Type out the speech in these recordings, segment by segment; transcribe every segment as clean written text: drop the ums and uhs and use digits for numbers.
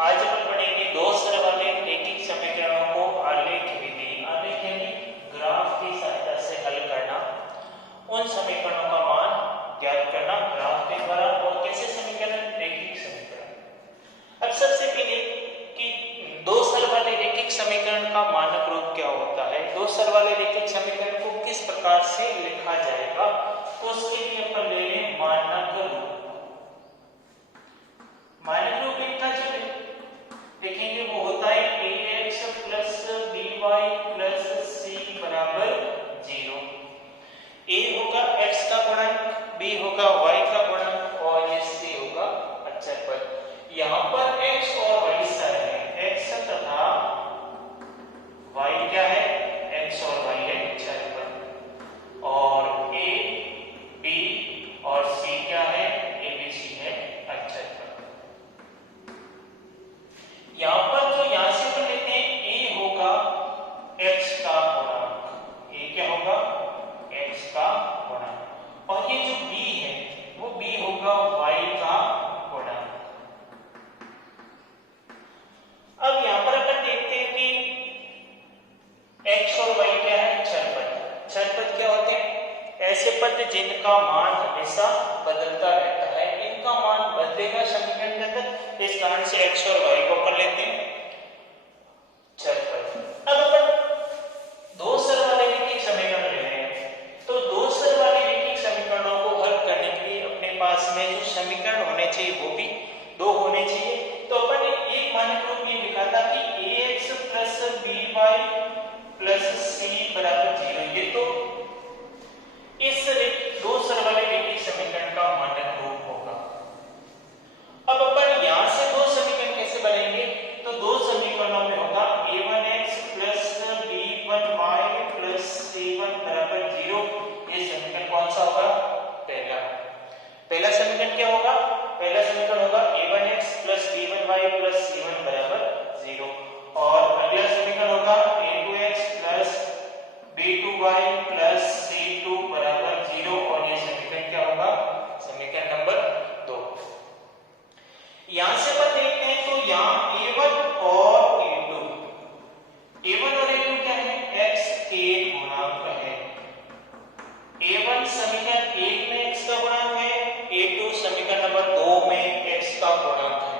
आज अपन पढ़ेंगे दो स्तर वाले रैखिक समीकरणों को आलेख विधि, आलेख यानी ग्राफ की सहायता से हल करना, उन समीकरणों का मान ज्ञात करना ग्राफ के द्वारा। और कैसे समीकरण? रैखिक समीकरण। अब सबसे पहले कि दो स्तर वाले रैखिक समीकरण का मानक रूप क्या होता है, दो स्तर वाले रैखिक समीकरण को किस प्रकार से लिखा जाएगा, तो उसके लिए अपन ले लें मानक रूप। मानक रूप इनका जो देखेंगे वो होता है ax plus by plus c बराबर 0। a होगा x का गुणक, b होगा y का गुणक और ये c होगा अचर पद। यहाँ पर x और y सर है, x तथा y क्या है, x और y है अचर पद। और a b और c क्या है, a b c है अचर पद। यहाँ पर जो यहाँ से अपन लेते हैं a होगा x का गुणक, a क्या होगा, x का गुणक। और ये जो b है वो b होगा y का गुणक। अब यहाँ पर अपन देखते हैं कि x और y क्या है, चर पद। चर पद क्या होते हैं? ऐसे पद जिनका मान हमेशा बदलता रहता है, इनका मान बदलेगा समीकरण के अंदर, इस कारण से x और y को अपन लेते हैं चर पद। अब अपन दो स्तर वाले रैखिक समीकरण ले रहे हैं, तो दो स्तर वाले रैखिक समीकरणों को हल करने के लिए अपने पास में जो समीकरण होने चाहिए वो भी दो होने चाहिए। तो अपन ने एक मानक रूप में लिखा था कि ax plus by plus c बराबर 0। ये तो इस दो स्तर वाले रैखिक समीकरण का मानक रूप होगा। अब अपन यहां से दो समीकरण कैसे बनेंगे, तो दो समीकरणों में होगा a1x plus b1y plus c1 बराबर 0। ये समीकरण कौन सा होगा? पहला समीकरण क्या होगा? पहला समीकरण होगा a1x plus b1y plus c1 बराबर 0। और अगला समीकरण होगा a2x plus b2y plus c2 बराबर 0। और ये समीकरण क्या होगा? समीकरण नंबर 2। यहां से अपन देखते हैं तो यहाँ a1 और a2, a1 और a2 क्या है, x के गुणांक है। a1 समीकरण 1 में x का गुणांक है, a2 समीकरण नंबर 2 में x का गुणांक है।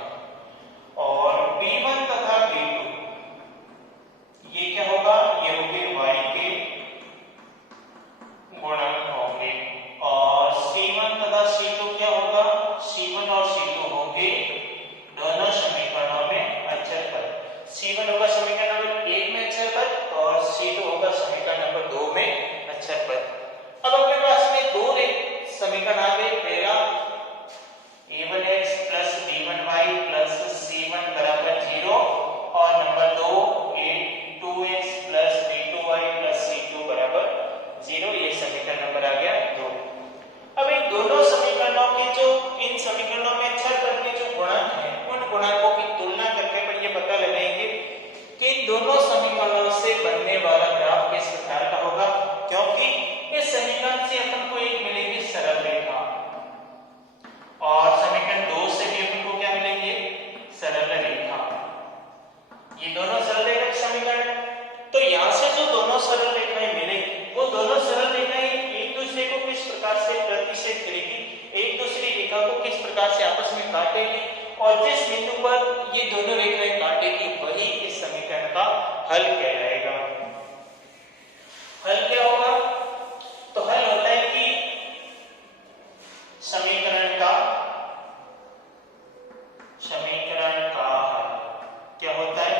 और b1 तथा b2 ये क्या होगा, ये होंगे y के गुणांक होंगे। और c1 तथा c2 क्या होगा, c1 और c2 होंगे दोनों समीकरणों में अचर पद। c1 होगा समीकरण नंबर 1 में अचर पद और c2 होगा समीकरण नंबर 2 में अचर पद। अब अपने पास में दो समीकरण आ गए। पहला a1x plus b1y plus c1 बराबर 0 और number 2 a2x plus b2y plus c2 बराबर 0। ये समीकरण नंबर आ गया 2। अब इन दोनों समीकरणों के जो इन समीकरणों में अचर पद के जो गुणक हैं, उन गुणकों की तुलना करके अपन ये पता लगाएंगे कि इन दोनों समीकरणों से बनने वाला ग्राफ किस प्रकार का होगा, क्योंकि इस समीकरण से अपन को एक मिलेगी सरल रेखा और समीकरण 2 से भी अपन को क्या मिलेंगे, सरल रेखा। ये दोनों सरल रेखा समीकरण, तो यहाँ से जो दोनों सरल रेखाएं मिलेंगी वो दोनों सरल रेखाएं एक दूसरे को किस प्रकार से प्रतिच्छेद करेगी, एक दूसरी रेखा को किस प्रकार से आपस में काटेगी, और जिस बिंदु पर ये दोनों रेखाएं काटेगी वही इस समीकरण का हल कहलाएगा। हल क्या होगा? तो हल होता है कि समीकरण का हल क्या होता है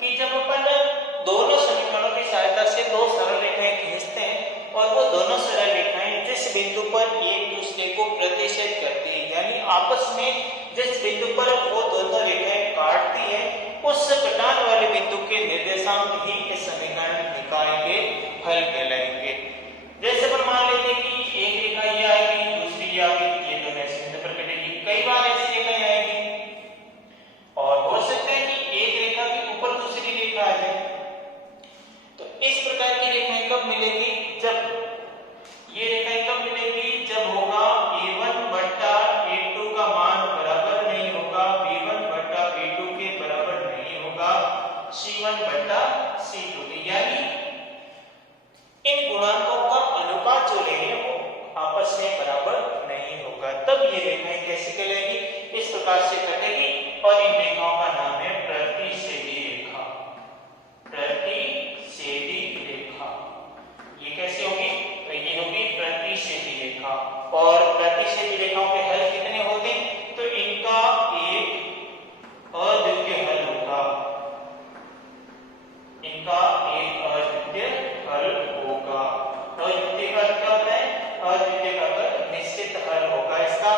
कि जब अपन दोनों समीकरणों की सहायता से दो सरल रेखाएं खींचते हैं और वो दोनों सरल रेखाएं जिस बिंदु पर एक दूसरे को प्रतिच्छेद करती है, यानी आपस में जिस बिंदु पर वो दोनों रेखाएं काटती है, उस कटान वाले बिंदु के निर्देशांक ही इस समीकरण निकाय के हल कहलाएंगे। C1 बटा C2 के, यानी इन गुणांकों का अनुपात जो लेंगे वो आपस में बराबर नहीं होगा, तब ये रेखाएं कैसे कहलाएगी, इस प्रकार से कटेगी और इन रेखाओं का नाम है प्रतिच्छेदी रेखा। प्रतिच्छेदी रेखा ये कैसे होगी, तो ये होगी प्रतिच्छेदी रेखा। और प्रतिच्छेदी रेखाओं के हल कितने होते हैं, तो इनका एक अद्वितीय हल होगा, इनका एक अद्वितीय हल होगा। अद्वितीय का क्या होता है, अद्वितीय का निश्चित हल होगा। इसका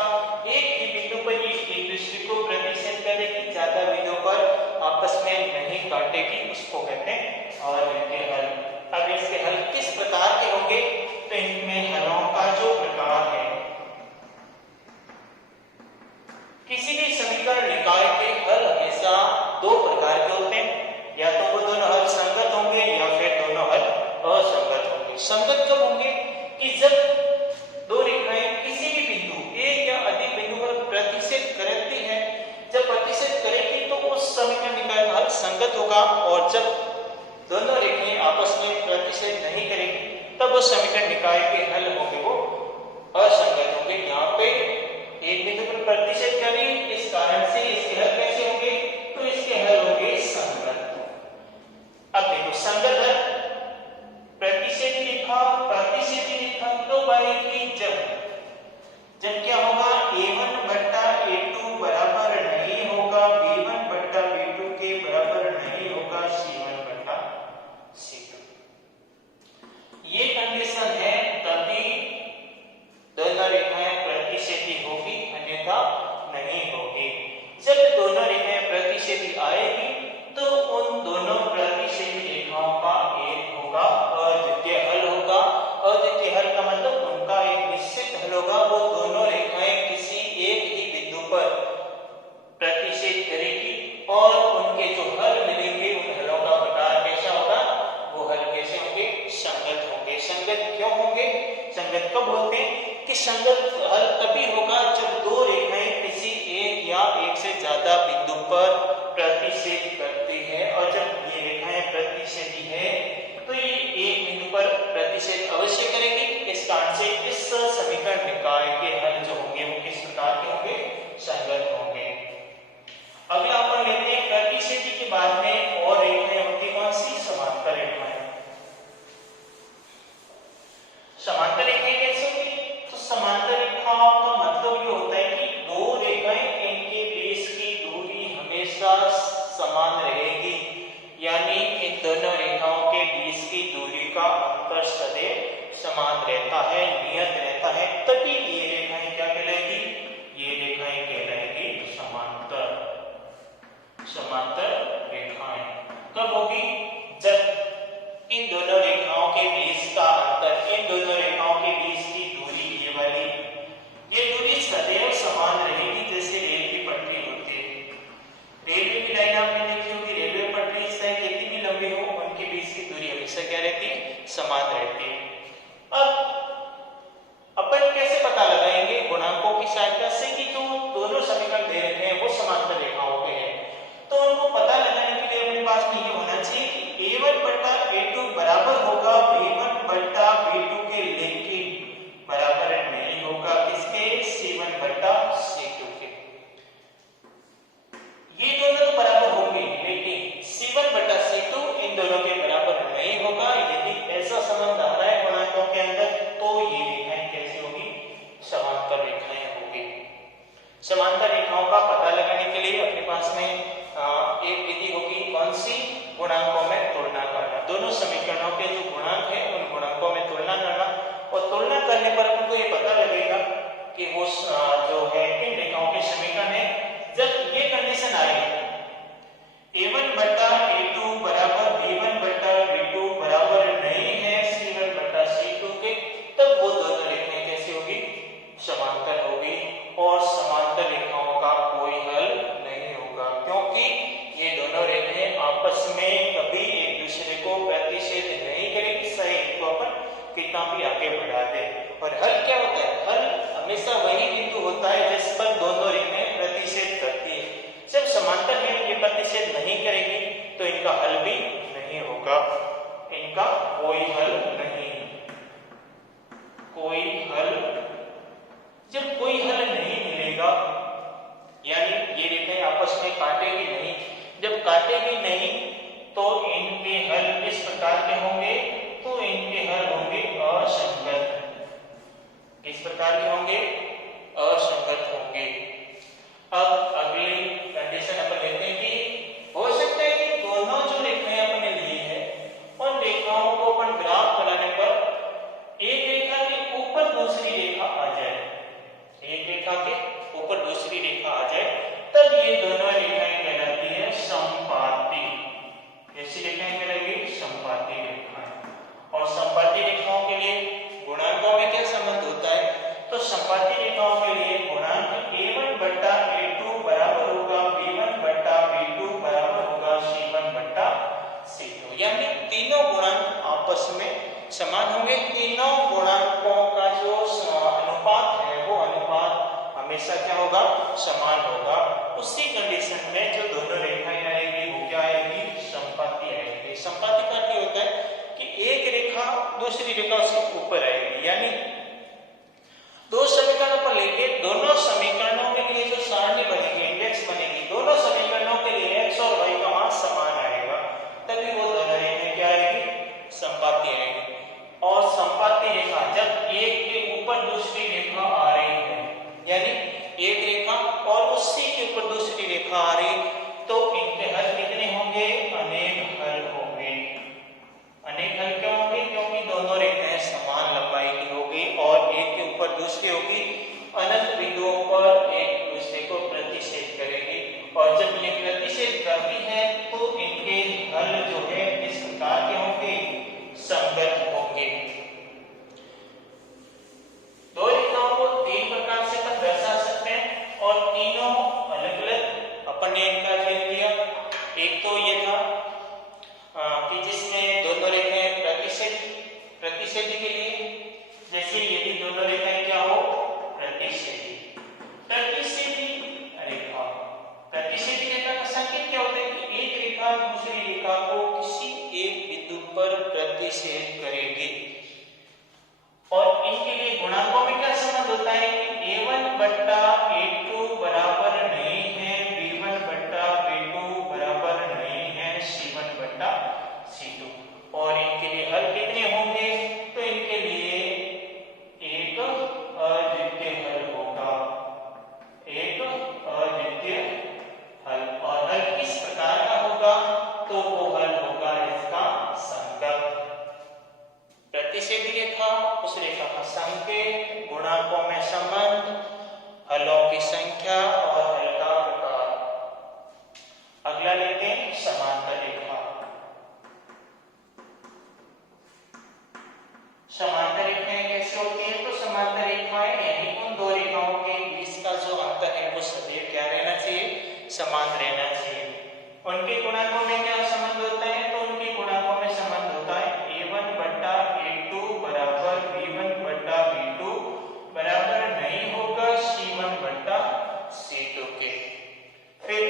एक ही बिंदु पर ये एक दूसरे को प्रतिच्छेद करेगी, ज्यादा बिंदु पर आपस में नहीं काटेगी, उसको कहते हैं अद्वितीय हल। अब इसके हल किस प्रकार के होंगे, तो इनमें हलों का जो प्रकार है, किसी भी समीकरण निकाय के हल हमेशा दो प्रकार के होते हैं, या तो वो दोनों हल संगत होंगे या फिर दोनों हल असंगत होंगे। संगत कब होंगे, कि जब दो रेखाएं किसी भी बिंदु एक या अधिक बिंदु पर प्रतिच्छेद करती हैं, जब प्रतिच्छेद करेगी तो उस समीकरण निकाय का हल संगत होगा, और जब दोनों रेखाएं आपस में प्रतिच्छेद नहीं करेगी तब उस समीकरण निकाय के हल होंगे वो असंगत होंगे। यहाँ पे एक बिंदु पर प्रतिच्छेद करें, इस कारण से इसके हल कैसे होंगे, तो इसके हल होंगे संगत। अब देखो संगत हल प्रतिच्छेदी रेखा, प्रतिच्छेदी रेखा तो आएगी जब क्या होगा, A1 बट्टा A2 बराबर नहीं होगा B1 बट्टा B2 के बराबर नहीं होगा C1 बट्टा C2। ये कंडीशन है तभी दोनों रेखाएं प्रतिच्छेदी होगी, अन्यथा नहीं होगी। जब दोनों रेखाएं प्रतिच्छेदी आएगी तो उन दोनों प्रतिच्छेदी रेखाओं का एक होगा अद्वितीय हल होगा। अद्वितीय हल का मतलब उनका एक निश्चित हल होगा, वो दोनों रेखाएं किसी एक ही बिंदु पर प्रतिच्छेद करेगी और उनके जो हल मिलेंगे उन हलों का प्रकार कैसा होगा, वो हल कैसे होंगे, संगत होंगे। संगत क्यों होंगे, संगत कब होते हैं, कि संगत हल तभी होगा जब दो रेखाएं किसी एक या एक से ज्यादा बिंदु पर प्रतिच्छेद करती है, और जब ये रेखाएं प्रतिच्छेदी है तो ये एक बिंदु पर प्रतिच्छेद अवश्य करेगी। इस कारण से इस समीकरण निकाय के हल जो होंगे वो किस प्रकार के होंगे, संगत होंगे। अगला अपन लेते हैं प्रतिच्छेदी के बाद में और रेखाएं होती कौन सी, समांतर रेखाएं। समांतर रेखाएं कैसे होती, तो समांतर रेखाओं का मतलब ये होता है कि दो रेखाएं इनके बीच की दूरी हमेशा समान रहेगी, यानी इन दोनों रेखाओं के बीच की दूरी का अंतर सदैव समान रहता है, नियत रहता है, तभी ये रेखाएं क्या कहलाएगी, ये रेखाएं कहलाएगी समांतर। समांतर रेखाएं कब होगी, जब इन दोनों रेखाओं के बीच का अंतर, इन दोनों रेखाओं के बीच की दूरी ये वाली, ये दूरी सदैव समान रहेगी, जैसे रेल की पटरी होती है। रेलवे की लाइन आपने देखी होगी, रेलवे पटरी चाहे कितनी भी लंबी हो उनके बीच की दूरी हमेशा क्या रहती है, समान रहती है। अब अपन कैसे पता लगाएंगे गुणांकों की सहायता से कि जो दोनों समीकरण दे रखे हैं वो समांतर रेखाओं के हैं, तो उनको पता लगाने के लिए अपने पास में ये होना चाहिए कि A1 बट्टा A2 बराबर होगा B1 बट्टा B2 के, लेकिन बराबर नहीं होगा किसके, C1 बट्टा C2 के। ये दोनों तो बराबर होंगे लेकिन C1 बट्टा C2 इन दोनों के बराबर नहीं होगा। यदि ऐसा संबंध आ रहा है गुणांकों के अंदर तो ये रेखाएं कैसी होगी, समांतर रेखाएं होगी। समांतर रेखाओं का पता लगाने के लिए अपने पास में एक विधि होगी, कौन सी, गुणांकों में तुलना करना। दोनों समीकरणों के जो गुणांक है उन गुणांकों में तुलना करना, और तुलना करने पर हमको ये पता लगेगा कि वो जो है किन रेखाओं के समीकरण है। जब ये कंडीशन आएगी A1 बट्टा A2 बराबर B1 बट्टा B2 बराबर नहीं है C1 बट्टा C2 के, तब वो दोनों रेखाएं कैसी होगी, समांतर होगी, और समांतर रेखाओं का कोई हल नहीं होगा, क्योंकि ये दोनों रेखाएं आपस में कभी एक दूसरे को प्रतिच्छेद नहीं करेगी, सही इनको अपन कितना भी आगे बढ़ा दे। और हल क्या होता है, हल हमेशा वही बिंदु होता है जिस पर दोनों रेखाएं प्रतिच्छेद करती है। जब समांतर है ये प्रतिच्छेद नहीं करेगी तो इनका हल भी होगा, इनका कोई हल नहीं। कोई हल, जब कोई हल नहीं मिलेगा यानी ये रेखाएं आपस में काटेगी नहीं, जब काटेगी नहीं तो इनके हल किस प्रकार के होंगे, तो इनके हल होंगे असंगत। किस प्रकार के होंगे, असंगत होंगे। अब अगली कंडीशन अपन लेते हैं कि हो सकता है कि दोनों जो रेखाएं अपने लिए है उन रेखाओं को अपन ग्राफ बनाने पर एक रेखा के ऊपर दूसरी रेखा आ जाए, एक रेखा के ऊपर दूसरी रेखा आ जाए, तब ये दोनों रेखाएं कहलाती है संपाती। कैसी रेखाएं कहलाएगी, संपाती रेखाएं। और संपाती रेखाओं के लिए गुणांकों में क्या संबंध होता है, तो संपाती रेखाओं के लिए गुणांक a1 बट्टा a2 बराबर होगा b1 बट्टा b2 बराबर होगा c1 बट्टा c2, यानी तीनों गुणांक आपस में समान होंगे। तीनों गुणांकों का जो अनुपात है वो अनुपात हमेशा क्या होगा, समान होगा। उसी कंडीशन में जो दोनों रेखाएं आएगी वो क्या आएगी, संपाती आएगी। संपाती का क्या होता है कि एक रेखा दूसरी रेखा से ऊपर आएगी, यानी दो समीकरणों पर लेके दोनों समीकरणों के लिए जो सारणी बनेगी, इंडेक्स बनेगी, दोनों समीकरणों के लिए x और y का मान समान आएगा, तभी वो दोनों रेखाएं क्या आएगी, संपाती आएगी। और संपाती रेखा जब एक के ऊपर दूसरी रेखा आ रही है, यानी एक रेखा और उसी के ऊपर दूसरी रेखा आ रही, तो इनके हल कितने होंगे, अनेक हल होंगे। अनेक हल क्यों होंगे, क्योंकि दोनों रेखाएं समान लंबाई की होगी और एक के ऊपर दूसरी होगी, अनंत बिंदुओं पर एक दूसरे को प्रतिच्छेद करेगी। और जब ये प्रतिच्छेद करती है तो इनके हल जो है इस प्रकार के होंगे, संगत होंगे। दो रेखाओं को तीन प्रकार से अपन दर्शा सकते हैं और तीनों अलग अलग अपन ने इनका अध्ययन किया। एक तो ये था कि जिसमें दोनों रेखाएं प्रतिच्छेदी के लिए, जैसे यदि दोनों रेखाएं क्या हो, प्रतिच्छेदी रेखा। प्रतिच्छेदी रेखा का संकेत क्या होता है कि एक रेखा दूसरी रेखा को किसी एक बिंदु पर प्रतिच्छेद करेगी। और इनके लिए गुणांकों में क्या संबंध होता है कि a1 बट्टा a2 बराबर नहीं है b1 बट्टा b2 बराबर नहीं है c1 बट्टा c2। और इनके लिए हल कितने होंगे, तो इनके लिए एक अद्वितीय हल होगा, एक अद्वितीय हल। और हल किस प्रकार का होगा, तो वो हल होगा इसका संगत। प्रतिच्छेदी रेखा, उस रेखा का संकेत, गुणांकों में संबंध, हलों की संख्या और हल का प्रकार। अगला लेते हैं समांतर रेखा। समांतर रेखाएं कैसे होती है, तो समांतर रेखाएं यानी उन दो रेखाओं के बीच का जो अंतर है वो सदैव क्या रहना चाहिए, समान रहना चाहिए। उनके गुणांकों में क्या संबंध होता है, तो उनके गुणांकों में संबंध होता है a1 बट्टा a2 बराबर b1 बट्टा b2 बराबर नहीं होगा c1 बट्टा c2 के। फिर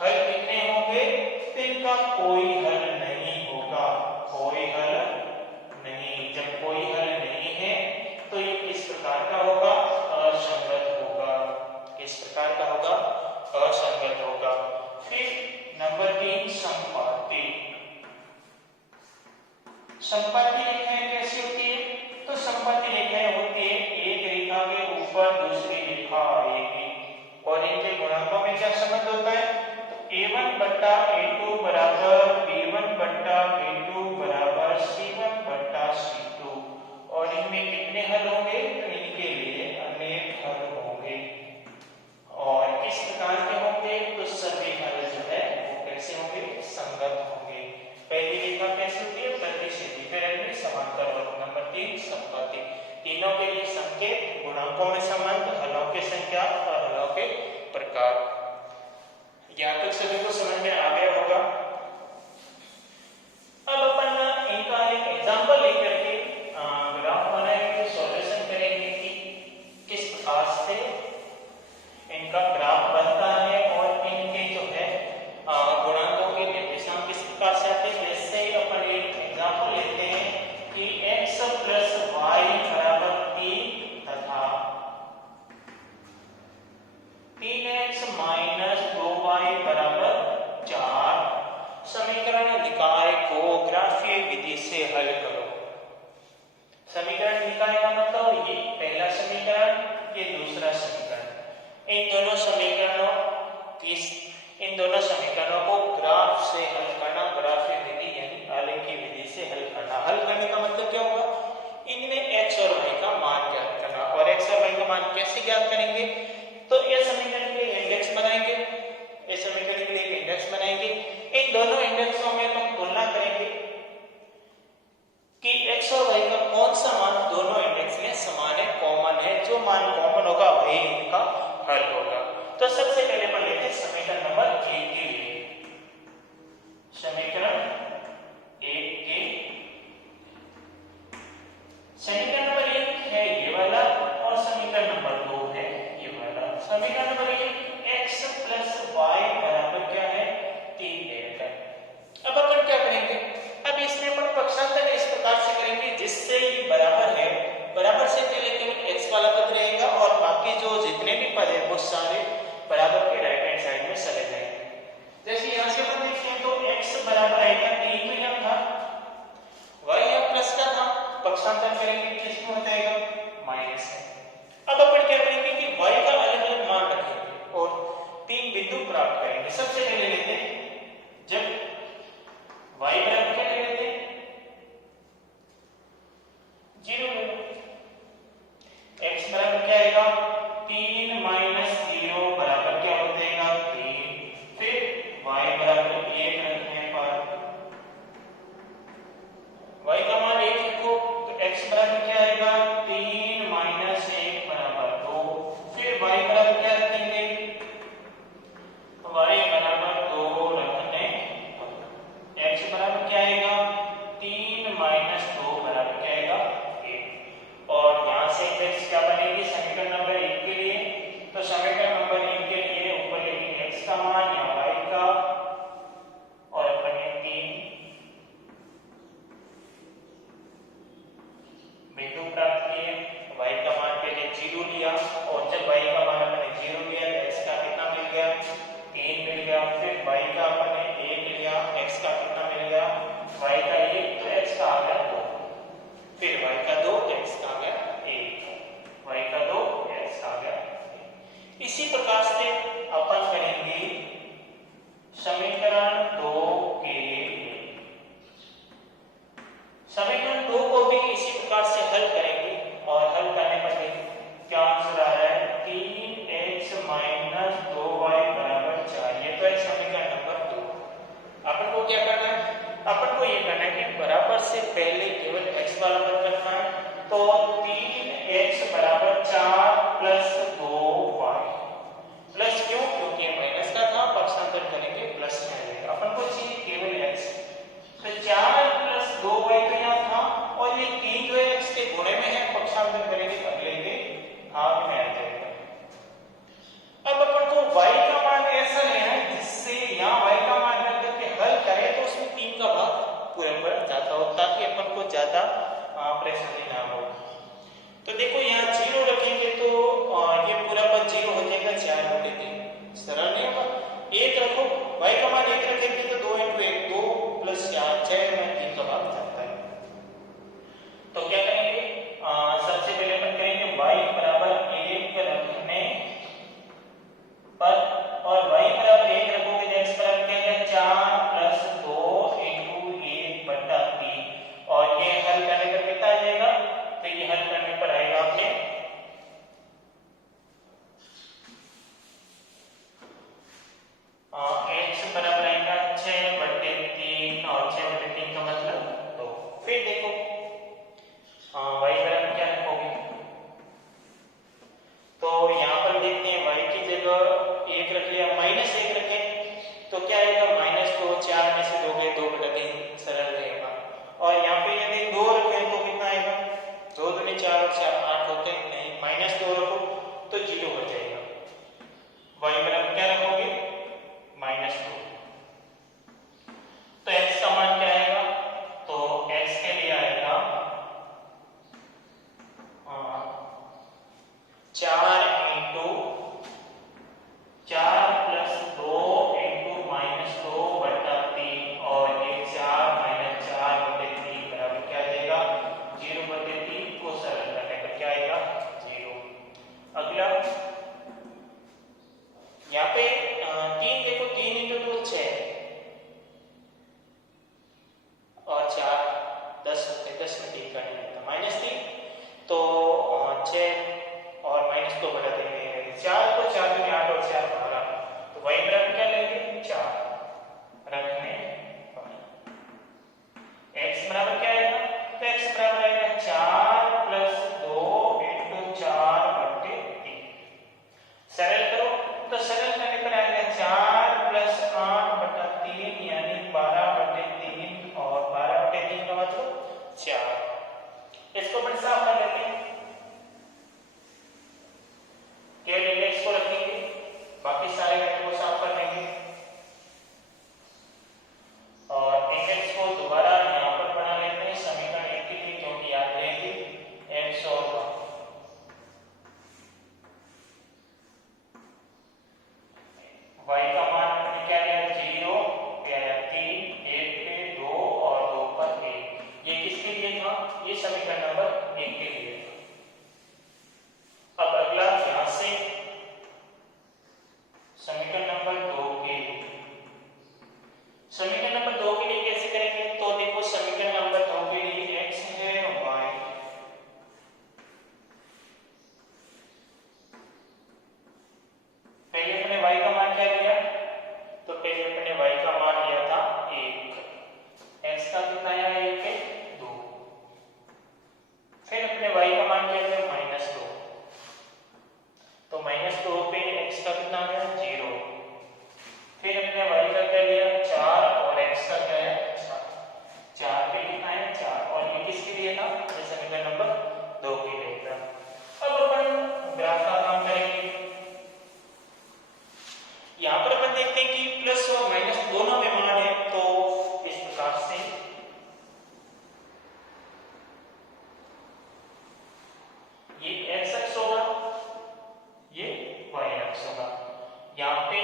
हल कितने होंगे, तो इनका कोई हल नहीं होगा, कोई हल नहीं। जब कोई हल नहीं है तो ये किस प्रकार का होगा, असंगत होगा। किस प्रकार का होगा, असंगत होगा। फिर नंबर 3 संपाती। संपाती रेखाएं कैसी होती है, तो संपाती रेखाएं होती है एक रेखा के ऊपर दूसरी रेखा आएगी और इनके गुणांकों में क्या संबंध होता है, तो a1 बट्टा a2 बराबर b1 बट्टा b2 बराबर c1 बट्टा c2। और इनमें कितने हल होंगे, तो इनके लिए अनेक हल होंगे। और किस प्रकार के होंगे, तो सभी हल जो है वो कैसे होंगे, संगत होंगे। पहली रेखा कैसे होती है, प्रतिच्छेदी, फिर अगली समांतर और नंबर 3 संपाती। तीनों के लिए संकेत, गुणांकों में संबंध, हलों की संख्या और हलों के प्रकार। यहाँ तक सभी को समझ में आ गया होगा। अब अपन इनका एक एग्जांपल लेकर के ग्राफ बनाएंगे, सॉल्यूशन करेंगे कि किस प्रकार से इनका ग्राफ बनता है और इनके जो है गुणांकों के निर्देशांक किस प्रकार से आते हैं। वैसे अपन इन दोनों समीकरणों इन दोनों समीकरणों को ग्राफ से हल करना, ग्राफीय विधि यानी आलेखीय विधि से हल करना। हल करने का मतलब क्या होगा, इनमें x और y का मान ज्ञात करना। और x और y का मान कैसे ज्ञात करेंगे, तो ये समीकरण के लिए इंडेक्स बनाएंगे, इस समीकरण के लिए एक इंडेक्स बनाएंगे। इन दोनों इंडेक्सों में हम तुलना करेंगे कि x और y का कौन सा मान दोनों इंडेक्स में समान है, कॉमन है। जो मान कॉमन होगा वही इनका हल होगा। तो सबसे पहले पढ़ लेते हैं समीकरण नंबर 1 के लिए। समीकरण 1 के समीकरण नंबर 1 है ये वाला और समीकरण नंबर 2 है ये वाला। समीकरण नंबर 1 x + y बराबर क्या है, 3 है। अब अपन क्या करेंगे, अब इसमें अपन पक्षांतर इस प्रकार से करेंगे जिससे ये बराबर है, बराबर से पहले केवल x वाला पद रहेगा और बाकी जो जितने भी पद है वो सारे बराबर के राइट हैंड साइड में चले जाएंगे। जैसे यहां से अपन देखते हैं तो x बराबर आएगा 3 में यहाँ था, y यहाँ प्लस का था, पक्षांतर करेंगे किस में हो जाएगा, माइनस है। अब अपन क्या करेंगे कि y का अलग अलग मान रखेंगे और 3 बिंदु प्राप्त करेंगे। सबसे पहले लेते हैं जब y बराबर क्या ले लेते हैं, 0 ले लो। x बराबर क्या आएगा, 3 - 0 बराबर क्या हो जाएगा, 3। फिर y बराबर 1 रखने पर y का मान 1 रखो तो x बराबर क्या आएगा, 3 - 1 बराबर 2। फिर y बराबर क्या रखेंगे, y बराबर 2 रखने पर x बराबर क्या आएगा, 3 - 2 बराबर क्या आएगा, 1। और यहां से x क्या बनेगी समीकरण नंबर 1 के लिए, तो समीकरण नंबर 1 के लिए ऊपर लिखेंगे x का मान या y का और अपन ने 3 बिंदु प्राप्त किए। y का मान पहले 0 लिया और जब y का मान अपन ने 0 लिया तो x का कितना मिल गया, 3 मिल गया। फिर y का अपन ने 1 लिया, x का कितना मिल गया, y का 1 तो x का आ गया 2। फिर y का 2 x का आ गया 1, y का 2 x आ गया 1। इसी प्रकार से अपन करेंगे समीकरण 2 के लिए। समीकरण 2 को भी इसी प्रकार से हल करेंगे और हल करने पर क्या आंसर आ रहा है, 3x - 2y बराबर 4। ये तो है समीकरण नंबर 2। अपन को क्या करना है, अपन को ये करना है कि बराबर से पहले केवल x वाला पद रखना है। तो 3x बराबर 4 + 2y प्लस, क्यों, क्योंकि माइनस का था, पक्षांतर करेंगे प्लस में आ जाएगा। अपन को चाहिए केवल x, तो 4 + 2y तो यहाँ था और ये 3 जो है x के गुणे में है, पक्षांतर करेंगे तब लेंगे भाग में आ जाएगा। अब अपन को y का मान ऐसा लेना है जिससे यहाँ y का मान रख करके हल करें तो उसमें 3 का भाग पूरे पर जाता हो, ताकि अपन को ज्यादा परेशानी ना हो। तो देखो यहाँ 0 रखेंगे तो ये पूरा पद 0 हो जाएगा, 4/3 सरल नहीं होगा। 1 रखो, y का मान 1 रखेंगे तो 2 × 1 2 + 4 6 में 3 का भाग जाता है। तो क्या करेंगे, सबसे पहले अपन करेंगे y बराबर 1 रखने पर, और y बराबर 1 रखोगे तो x बराबर क्या है, 4 + 2 × 1/3। और ये हल करने पर कितना आ जाएगा, तो ये हल करने पर आएगा आपने x बराबर आएगा 6/3 और 6/3 का मतलब 2। फिर देखो y बराबर क्या रखोगे, तो यहाँ पर देखते हैं y की जगह 1 रख लिया, -1 रखे तो क्या आएगा, -2, 4 में से 2 गए 2/3 सरल रहेगा। और यहाँ पे यदि 2 रखे तो कितना आएगा, 2 दूनी 4 और 4 8 होते हैं, नहीं -2 रखो तो 0 हो जाएगा। y बराबर क्या रखोगे, -2। तो x का मान क्या आएगा, तो x के लिए आएगा 4 × 4 + 2 × -2/3 और ये 4 - y का मान हमने क्या लिया 0 3 1 पे 2 और 2 पर 1। ये किसके लिए था? ये समीकरण नंबर 1 के लिए था। अब अगला यहां से समीकरण नंबर 2 के लिए, समीकरण नंबर 2 के लिए कैसे करेंगे? तो देखो समीकरण नंबर 2 के लिए x है y, पहले अपने y का मान क्या लिया? तो पहले अपने y का मान लिया था 1, x का कितना आया 1 पे 2, फिर अपने y का मान लिया था -2, तो -2 पे x का कितना आ गया 0, फिर अपने y का क्या लिया 4 और x का क्या है 4 पे कितना है 4, और ये किसके लिए था? ये समीकरण नंबर 2 के लिए था। अब अपन ग्राफ का काम करेंगे। यहाँ पर अपन देखते हैं कि प्लस और माइनस दोनों में मान है, तो इस प्रकार से ये x अक्ष होगा, ये y अक्ष होगा यहाँ पे।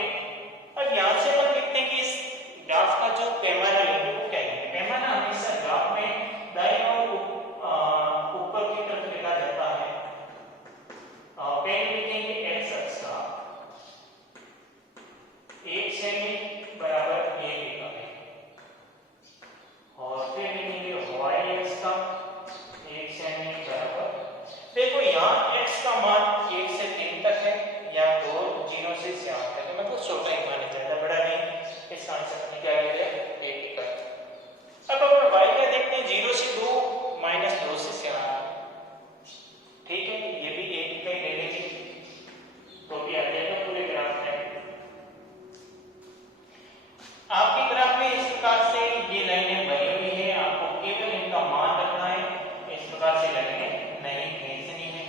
अब यहाँ से अपन देखते हैं कि इस ग्राफ का जो पैमाना लेंगे वो क्या है? पैमाना हमेशा ग्राफ में दाईं और ऊपर की तरफ लिखा जाता है। पहले लिखेंगे x अक्ष का 1 सेमी बराबर 1 एकम है, और फिर लिखेंगे y अक्ष का 1 सेमी बराबर, देखो यहाँ x का मान 1 से 3 तक है या 2 0 से 7 तक है, मतलब छोटा ही मान है, ज्यादा बड़ा नहीं। इस आंसर में क्या लिया है 1 एकम। अब अपन y का देखते हैं 0 से 2 -2 से 7, ठीक है, ये भी 1 एकम ले लीजिए तो भी आ जाएगा पूरे ग्राफ में। आपके ग्राफ में इस प्रकार से ये लाइनें बनी हुई है, आपको केवल इनका मान रखना है, इस प्रकार से लाइनें नहीं खींचनी है।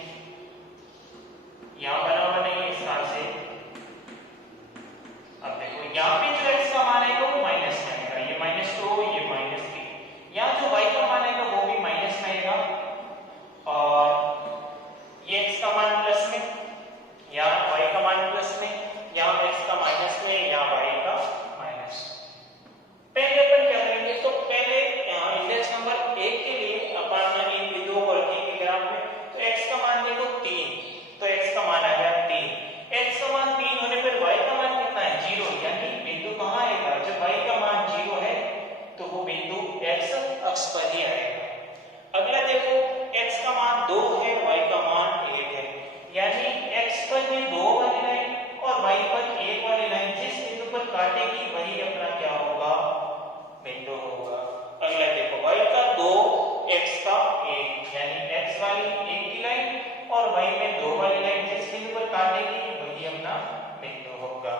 यहाँ बना हुआ नहीं है इस प्रकार से। अब देखो यहाँ पे जो x का मान आएगा वो माइनस में आएगा, ये -2 ये -3, यहाँ जो y का मान आएगा वो भी माइनस में आएगा, और ये x का मान प्लस में, यहाँ y का मान प्लस में, यहाँ x का माइनस में, यहाँ y का माइनस। पहले अपन क्या करेंगे? तो पहले इंडेक्स नंबर 1 के लिए अपन इन बिंदुओं को रखेंगे ग्राफ में। तो x का मान देखो 3, तो x का मान आ गया 3, x का मान 3 होने पर y का मान कितना है 0, यानी बिंदु कहाँ आएगा? जब y का मान 0 है तो वो बिंदु x अक्ष पर ही आएगा। अगला देखो x का मान 2 है, y का मान 1 है, यानी x पर ये 2 वाली लाइन और y पर 1 वाली लाइन जिस बिंदु पर काटेगी वही अपना क्या होगा बिंदु होगा। अगला देखो y का 2 x का 1, यानी x वाली 1 की लाइन और y में 2 वाली लाइन जिस बिंदु पर काटेगी वही अपना बिंदु होगा।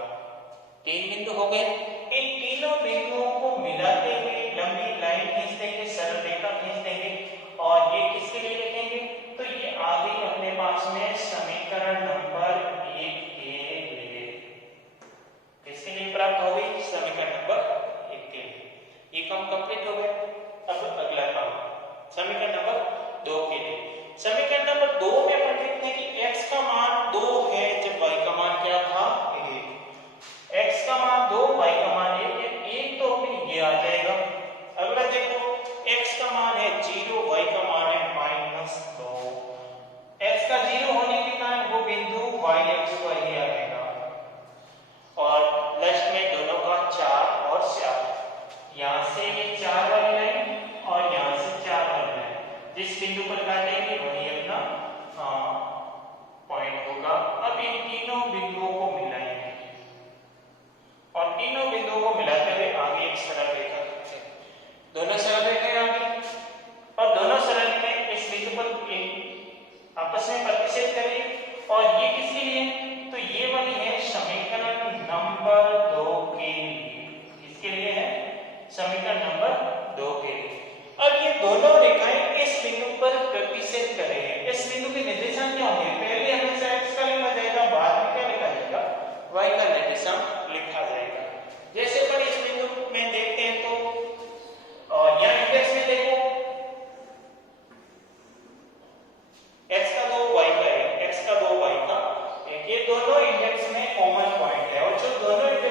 3 बिंदु हो गए। इन तीनों बिंदुओं को मिलाते हुए लंबी लाइन खींच देंगे, सरल रेखा खींच देंगे, और ये किसके लिए लिखेंगे? तो ये आ गई अपने पास में समीकरण नंबर 1 के लिए। किसके लिए प्राप्त हो गई? समीकरण नंबर 1 के लिए। ये काम कंप्लीट हो गया। अब अगला काम समीकरण नंबर 2 के लिए। समीकरण नंबर 2 में अपन देखते हैं कि x का मान 2 है जब y का मान क्या था 1, x का मान 2 y का मान 1 है, 1 तो अपने ये आ जाएगा। अगला देखो x का मान है 0, y का मान है -2, x का 0 होने के कारण वो बिंदु y अक्ष पर ही आएगा, और लास्ट में दोनों का 4 और 4, यहाँ से ये 4 वाली लाइन और यहाँ से 4 वाली लाइन जिस बिंदु पर काटेंगे वही अपना पॉइंट होगा। अब इन तीनों बिंदुओं को मिलाएंगे और तीनों बिंदुओं को मिलाते हुए आगे एक सरल रेखा खींचेंगे। दोनों सरल रेखाएं आ गई और दोनों सरल में इस बिंदु पर आपस में प्रतिच्छेद करेंगे, और ये किसके लिए? तो ये वाली है समीकरण नंबर 2 के लिए। किसके लिए है? समीकरण नंबर 2 के लिए। अब ये दोनों रेखाएं इस बिंदु पर प्रतिच्छेद कर रही हैं। इस बिंदु के निर्देशांक क्या होंगे? पहले हमेशा x का लिखा जाएगा, बाद में क्या लिखा जाएगा? y का निर्देशांक लिखा जाएगा। जैसे अपन इस बिंदु में देखते हैं तो यहाँ इंडेक्स में देखो x का 2 y का 1, x का 2 y का 1, ये दोनों इंडेक्स में कॉमन पॉइंट है, और जो दोनों इंडेक्स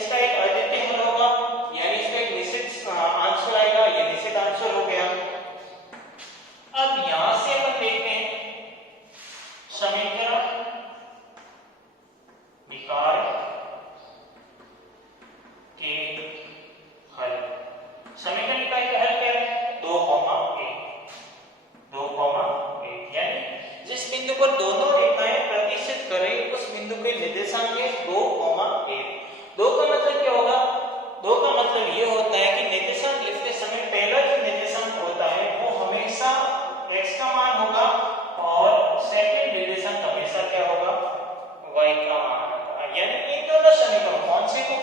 इसका एक अद्वितीय हल होगा, यानी इसका एक निश्चित आंसर आएगा, ये निश्चित आंसर हो गया। अब यहां से अपन देखते हैं समीकरण निकाय के हल। समीकरण निकाय का हल क्या है? 2, 1, यानी जिस बिंदु पर दोनों रेखाएं प्रतिच्छेद करें उस बिंदु के निर्देशांक है 2, 1। 2 का मतलब क्या होगा? 2 का मतलब ये होता है कि निर्देशांक लिखते समय पहला जो निर्देशांक होता है वो हमेशा x का मान होगा और सेकंड निर्देशांक हमेशा क्या होगा? y का मान होगा। यानी इन दोनों समीकरण कौन से को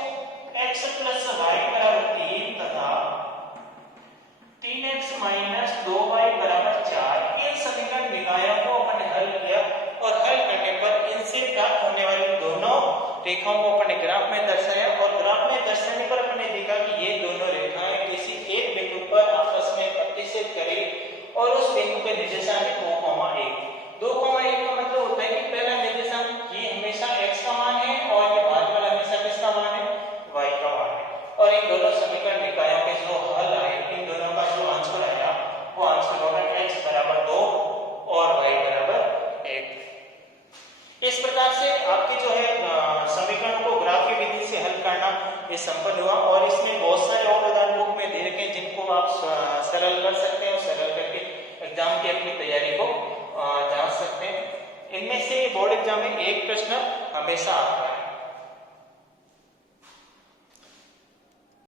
x + y = 3 तथा 3x - 2y = 4, इन समीकरण निकायों को अपन ने हल किया और हल करने पर इनसे प्राप्त होने वाली दोनों रेखाओं को अपन ने ग्राफ में दर्शाया और ग्राफ में दर्शाने पर अपन ने देखा कि ये दोनों रेखाएं किसी एक बिंदु पर आपस में प्रतिच्छेद करें और उस बिंदु के निर्देशांक है 2,1। 2,1 का मतलब होता है कि पहला निर्देशांक ये हमेशा x का मान है और ये बाद वाला हमेशा किसका मान है? y का मान है। और इन दोनों समीकरण निकायों के जो हल आए, इन दोनों का जो आंसर आया वो आंसर होगा x = 2 और y = 1। इस प्रकार से आपके जो है समीकरणों को ग्राफ की विधि से हल करना ये संपन्न हुआ और इसमें बहुत सारे और उदाहरण बुक में दे रखे हैं जिनको आप सरल कर सकते हैं और सरल करके एग्जाम की अपनी तैयारी को जान सकते हैं। इनमें से बोर्ड एग्जाम में एक प्रश्न हमेशा आता है।